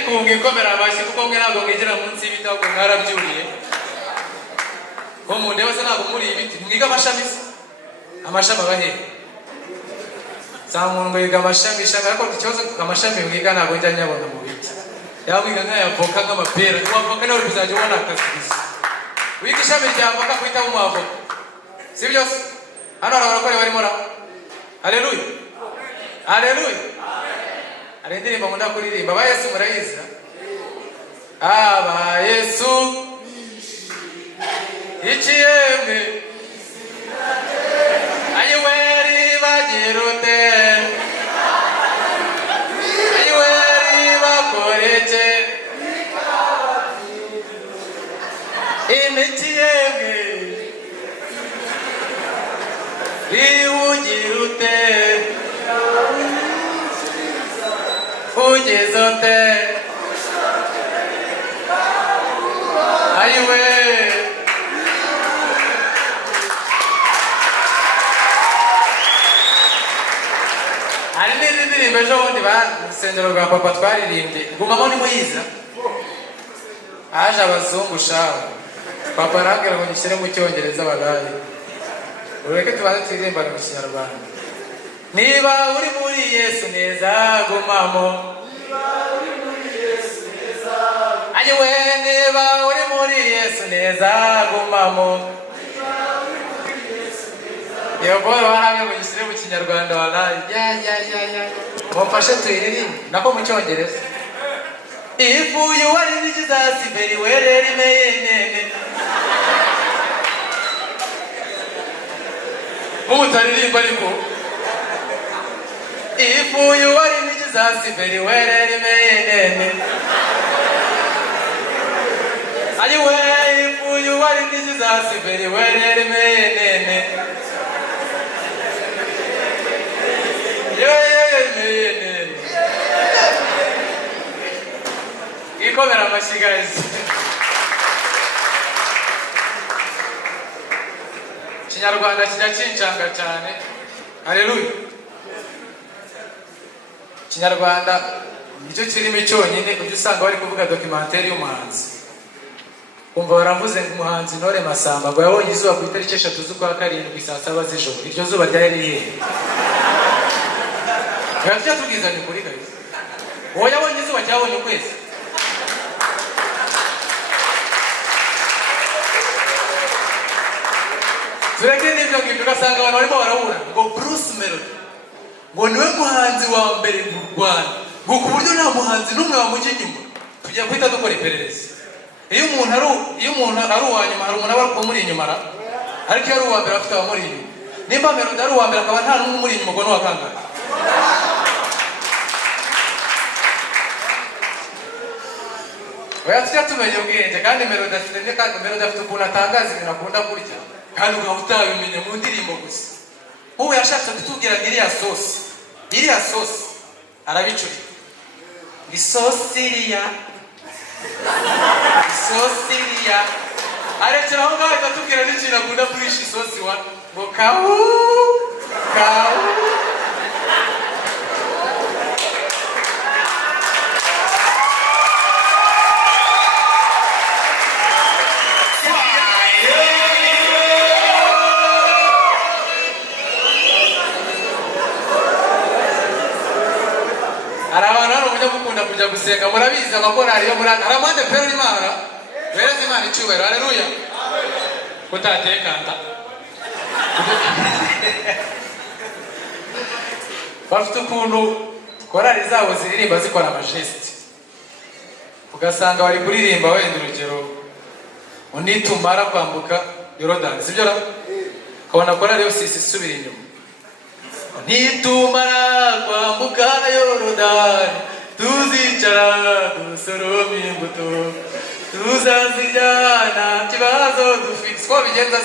ariko ngikomera abashyi kuko mwe ntabwo mwegera munsi y'ibiti ahubwo mwarabyuriye ko mu ndeba se ntabwo muri ibiti mwiga amashami se amashami abahe samuntu yiga amashami ariko ikibazo amashami mwiga ntabwo njya nyabona mu biti yaba mwiga nk'ayavoka nk'amapera uwavoka nawe bizajya ubona akazi gusa wiga ishami rya avoka kwita mu avoka si byose hano hari abarokore barimo ra haleluya haleluya hari indirimbo nkunda kuririmba ba Yesu murayizi aba Yesu ichiyemwe ayiweri bagirute ayiweri bakorete imitiyemwe iwugirute ugezote ayiwe hari n'indi ndirimbo ejo bundi basengero rwa papa twaririmbye gumamo ni muyiza haje abazungu shaho papa arambwira ngo nyishyire mu cyongereza bagaye ureke tubanze turirimbane mu kinyarwanda niba uri muri Yesu neza gumamo ayiwe niba uri muri Yesu neza gumamo yobora wahamye ngo nyishyire mu kinyarwanda walayi ya mumfashe tuyiririmbe nako mu cyongereza if you are in Jesus very well remain umutaririmba ariko if you are in Jesus very well remain ayiwe if you are in Jesus very well remain ikomera amashyi guys Kinyarwanda kijya kincanga cyane haleluya Kinyarwanda nicyo kirimo cyonyine ujye usanga bari kuvuga documentaire y'umuhanzi umva baravuze ngo umuhanzi Ntore Masamba ngo yabonye izuba ku itariki 3 z'ukwa karindwi saa 7 z'ijoro iryo zuba ryari rihe Gafya tugizanye kuri guys wowe yabonye izuba cyabonye ukwezi tureke n'ibyo ngibyo ugasanga abantu barimo barahura ngo Bruce Melody ngo niwe muhanzi wa mbere mu Rwanda ngo ku buryo nta muhanzi n'umwe wamujya inyuma tujya guhita dukora iperereza iyo umuntu ari uwa nyuma hari umuntu aba umuri inyuma ariko iyo ari uwa mbere afite abamuri inyuma nimba Melody ari uwa mbere akaba nta n'umwe umuri inyuma ngo ni uwa kangahe oya tujya tumenya ubwenge kandi Melody afite ukuntu atangaza ibintu akunda kurya kandi ukaba utabimenya mu ndirimbo gusa ubu yashatse kutubwira ngo iriya sosi arabicurira isosiriya arekera aho ngaho akatubwira n'ikintu akunda kurisha isosi wa ngo kawu kujya gusenga murabizi abakorari yo muri aramande pero Imana bereze Imana icyubahiro haleluya kutatekanda bafite ukuntu korari zabo ziririmba zikora amajesti ugasanga bari kuririmba wenda urugero undi tumara kwambuka Yorodani sibyo ra kabona korari yose isubira inyuma nitumara kwambuka Yorodani tuzicara dusoroma imbuto tuzazijyana kibazo dufite ko bigenza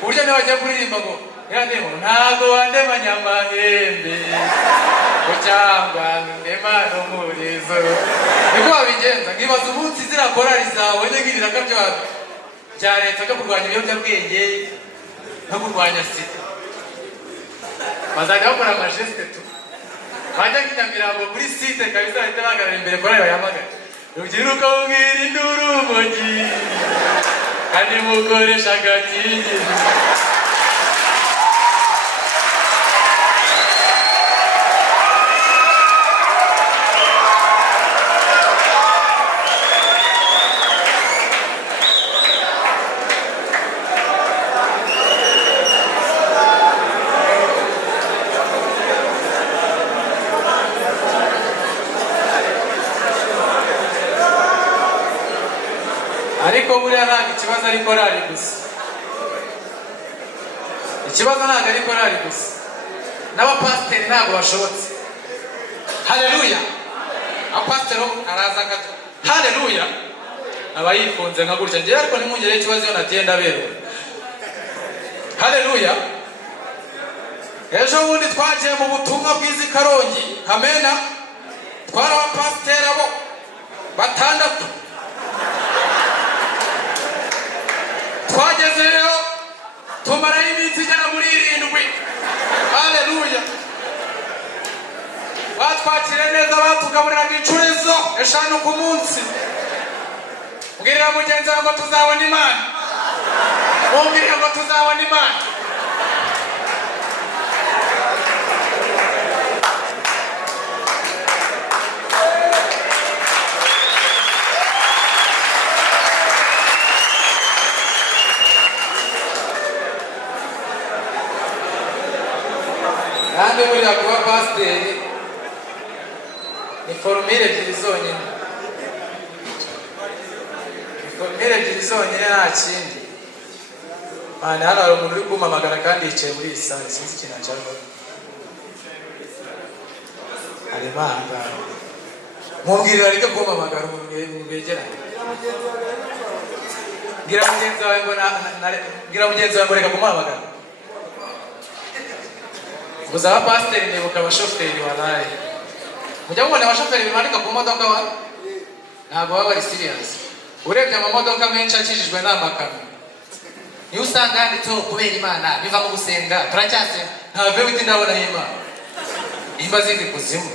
uburyo niba bajya kuririmba ngo yandemo ntago wandemanya amahembe ko cyangwa ndema n'umurizo niko babigenza nkibaza umunsi zirakorari zawe n'ibiraka bya leta byo kurwanya ibiyobyabwenge no kurwanya sida bazajya bakora amajeste tu bajya Nyamirambo kuri site kabisa bahita bahagarara imbere korari bayamagana rubyiruko mwirinda urumogi kandi mukoresha agakingirizo. ariko buriya ntabwo ikibazo ari korari gusa, ikibazo ntabwo ari korari gusa, n'abapasiteri ntabwo bashobotse. Haleluya! Apasiteri araza akazi, haleluya, aba yifunze nka gutya. Njyewe ariko ntimugire ikibazo iyo nateye ndaberwa. Haleluya! Ejo bundi twagiye mu butumwa bw'izi Karongi, amena, twari abapasiteri abo 6. twagezeyo tumarayo iminsi igera muri 7. Haleluya! batwakire neza, batugaburiraga inshuro 5 ku munsi. Mbwirira mugenzi wawe ngo tuzabona Imana. Mbwirira ngo tuzabona Imana. kandi buriya kuba pasiteri ni formule ebyiri zonyine. Ni formule ebyiri zonyine, nta kindi. Hano hari umuntu uri kumamagara kandi yicaye muri iyi sale, sinzi ikintu acyarwa. Arimo ahangaha. Mumbwirira ariko kumamagara umuntu begeranye. Bwira mugenzi wawe ngo reka kumamagara. Gusa abapasiteri nibuka abashoferi waraye. Mujya mubona abashoferi bimanika ku modoka ntabwo baba bari serious. Urebye amamodoka menshi akijijwe n'amakamyo, niyo usanga yanditseho kubera Imana, biva mu gusenga, turacyasenga, ntave witi ndabona Imana, imba ziri kuzimu.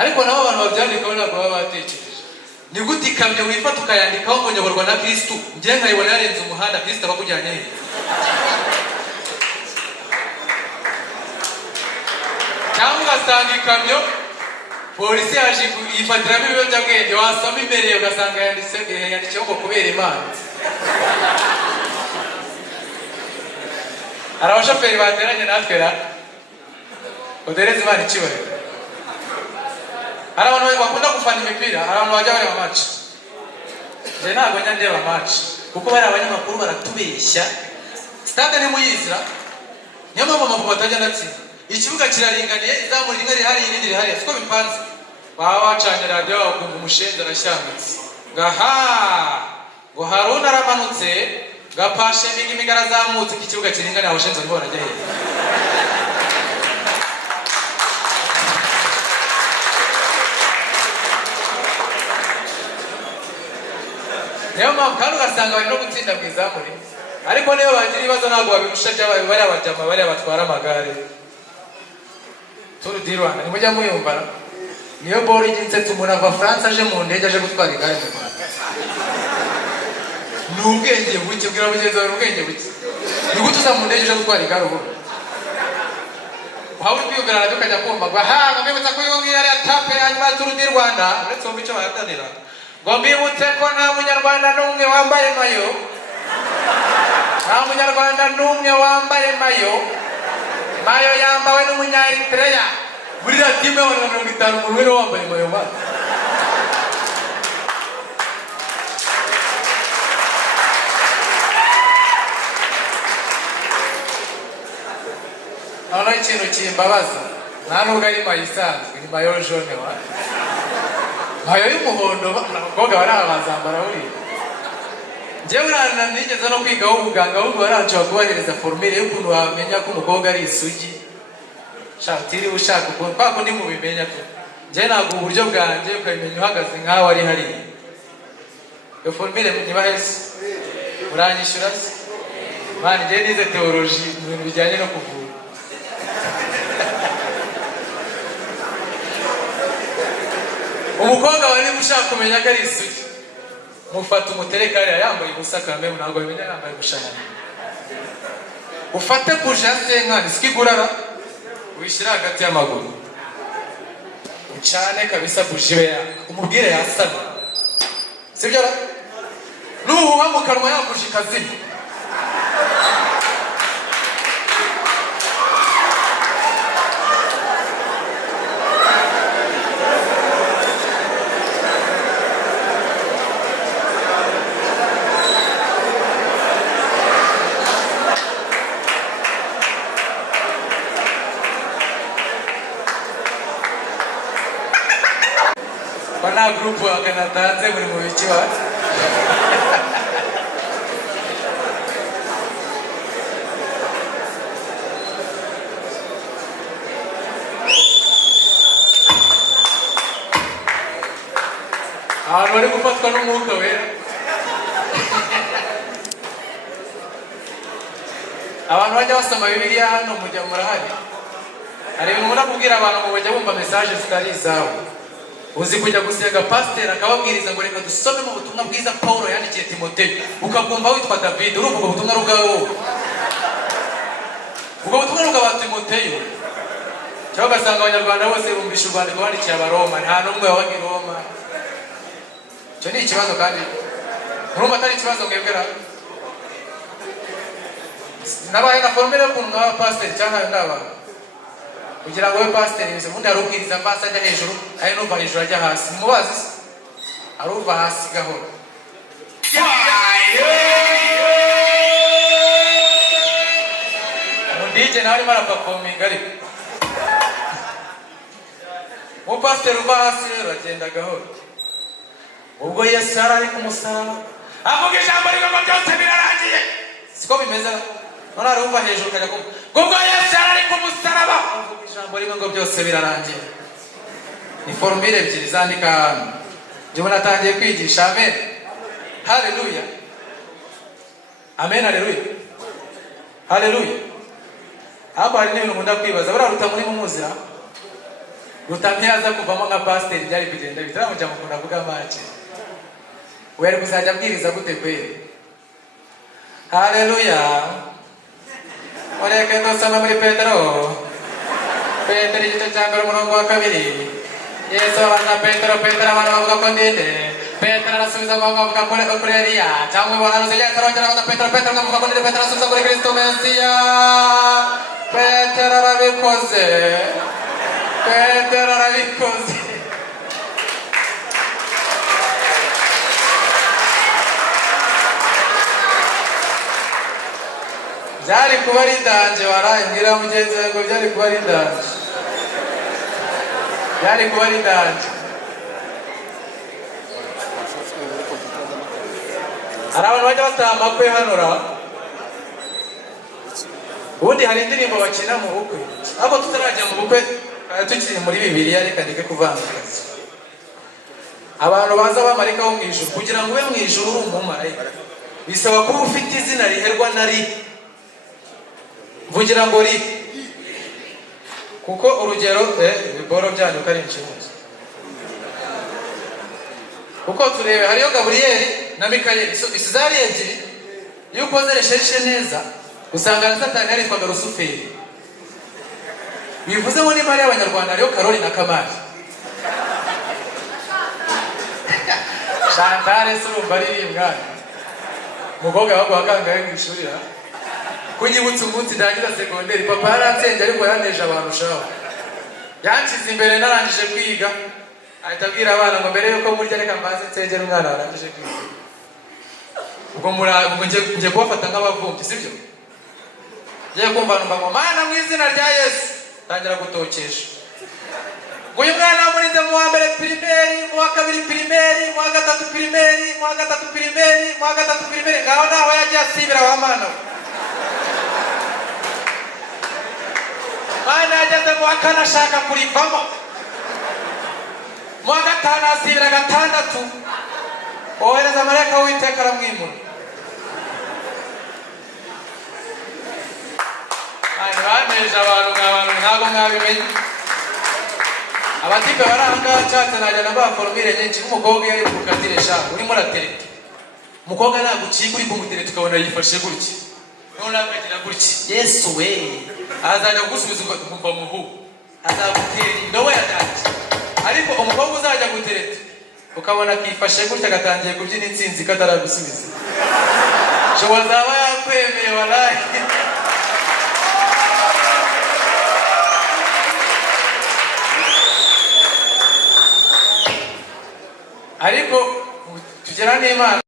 Ariko nabo abantu babyandikaho ntabwo baba batekereje. Ni gute ikamyo wifata ukayandikaho ngo nyoborwa na Kristo, njye nkayibona yarenze umuhanda, Kristo abakujyanye he? Cyangwa ugasanga ikamyo polisi yaje yifatiramo ibiyobyabwenge, wasoma imbere ugasanga yanditseho ngo kubera Imana. Hari abashoferi bateranye natwe ra udereze Imana icyubahiro. Hari abantu bakunda gufana imipira, hari abantu bajya bareba match. Njye ntabwo njya ndeba match kuko bari abanyamakuru baratubeshya. Stade ni muyizira, niyo mpamvu Amavubi atajya anatsinda. Ikibuga kiraringaniye, izamu rimwe rihari, irindi rihari, siko bipanze. Baba bacanye radiyo bakumva umushenzi arashyambitse. Ngaha ngo Haruna aramanutse, gapashe imigara azamutse, iki kibuga kiringaniye, abashenzi barimo barajya he? Niyo mpamvu kandi ugasanga bari no gutsinda mu izamu rimwe. Ariko niyo bagira ibibazo ntabwo babirusha bari abajama, bari abatwara amagare. Turu di Rwanda nimujya muyumva, niyo boro igitsetse umuntu ava France aje mu ndege aje gutwara igare mu Rwanda. Ni ubwenge buke, bwira mugenzi wawe ubwenge buke. Ni gute uza mu ndege uje gutwara igare ubu? Waba uri kwiyugarana tukajya kumva ngo aha mbibutsa ko iyo ngiyo ari atape hanyuma Turu di Rwanda, uretse wumva icyo bahatanira. Ngo mbibutse ko nta munyarwanda n'umwe wambaye mayo, nta munyarwanda n'umwe wambaye mayo, mayo yambawe n'umunya-Eritrea. Buriya timu y'abantu 50 umuntu wese wambaye mayo ma. Noneho ikintu kimbabaza, nta nubwo ari mayo isanzwe, ni mayo jaune wa. Mayo y'umuhondo abakobwa barabazambara buriya. Njyewe urana nigeze no kwigaho ubuganga, ahubwo baranshobora kubahereza formule y'ukuntu wamenya ko umukobwa ari isugi. Shatiri ushaka ukuntu kwako ndi mubimenya tu. Njye ntabwo uburyo bwanjye ukabimenya uhagaze nkaho ari hariya. Iyo formule niba hese uranyishyura se? Mani njye nize theology mu bintu bijyanye no kuvura. Umukobwa wari niba ushaka kumenya ko ari isugi mufata umutereka hariya yambaye ubusa kamwe ntabwo bimenya yambaye umushanana ufate buja senkani sikigurara wishyira hagati y'amaguru ucane kabisa buji be umubwire yasana sibyo ra nuhuha mu kanwa yabuji kazima Bana grupu akanatanze muri mu biki wa bari gufatwa n'umwuka wera abantu bajya basoma Bibiliya hano mujya murahari hari ibintu murakubwira abantu ngo bajya bumva message zitari izabo uzi kujya gusenga pastor akababwiriza ngo reka dusome mu butumwa bwiza Paulo yandikiye Timoteyo ukagumva witwa David uruvuga ubutumwa rubwawo ubwo butumwa rugaba Timoteyo cyangwa gasanga abanyarwanda bose bumvisha urwandiko bandikiye abaroma nta n'umwe wabaga i Roma cyo ni ikibazo kandi urumva atari ikibazo mwebwera nabaye na formule yo kuntu nk'aba pastor cyangwa ndaba kugira ngo we pastor yese umuntu arubwiriza mbasa ajya hejuru ari numva hejuru ajya hasi mubazi aruva hasi gahoro mudije nawe mara performing ari mu pastor uva hasi rero agenda gahoro ubwo Yesu ari ku musaraba avuga ijambo rivuga byose birarangiye siko bimeze none arumva hejuru kajya kumva ubwo Yesu ari ku musaraba ijambo rimwe ngo byose birarangiye ni formule ebyiri zandika hano njyewe natangiye kwigisha amen haleluya amen haleluya haleluya haba hari n'ibintu nkunda kwibaza buriya ruta muri mumuzira ruta ntiyaza kuvamo nka pasiteri byari kugenda bitaramujya mukunda avuga make we ari kuzajya abwiriza gute kweri haleluya mureke dusome muri Petero igice cya mbere umurongo wa 2 Yesu abaza Petero abantu bavuga ko ndende Petero arasubiza ngo bavuga kuri Eliya cyangwa abahanuzi Yesu arongera abaza Petero bavuga ko ndende Petero arasubiza kuri Kristo Mesiya Petero arabikoze byari kuba ari danje warambwira mugenzi ngo byari kuba ari danje hari abantu bajya bataha amakwe hanura ubundi hari indirimbo bakina mu bukwe ariko tutarajya mu bukwe tukiri muri Bibiliya reka ndeke kuvangakaza abantu baza bamarika wo mu ijuru kugira ngo ube mu ijuru uri umumarayika bisaba kuba ufite izina riherwa na ri vugira ngo ri kuko urugero ibiboro byanyu kari inshimuzi kuko turebe hariyo Gaburiyeli na Mikayeli isi zari ebyiri iyo ukoze recherche neza usanga na Satani yaritwaga Rusuferi bivuze ngo niba ari abanyarwanda hariyo Karoli na Kamari Chantal surumva ari mwana umukobwa waguhakangaye mu ishuri kunyibutsa umunsi ndangiza segonderi papa yaransenze ariko yaneje abantu shaho yanshyize imbere narangije kwiga ahita abwira abana ngo mbere yuko murya reka mbanze nsengere umwana warangije kwiga ubwo ngiye kubafata nk'abavumbi sibyo ngiye kumva numva ngo mana mu izina rya Yesu tangira gutokesha uyu mwana wamurinze mu wa mbere pirimeri mu wa kabiri pirimeri mu wa gatatu pirimeri mu wa gatatu pirimeri mu wa gatatu pirimeri ngaho naho yagiye asibira wa mana we mwana yageze mu wa kane ashaka kurivamo mu wa gatanu asibira gatandatu ohereza marayika w'Uwiteka aramwimura baneje abantu ntabwo mwabimenye abatipe baranga cyatse najana ba formule nyinshi umukobwa yari kukatire sha uri muratereka umukobwa nagucika uri kumutereka tukabona yifashe gutya none akagira gutya Yesu we azaja gusubiza umva muhu azagutera indobo yatanje ariko umukobwa uzaja gutereta ukabona kifashe gutya gatangiye kubyina insinzi kataragusubiza cyo wazaba yakwemeye wallahi ariko tugera n'Imana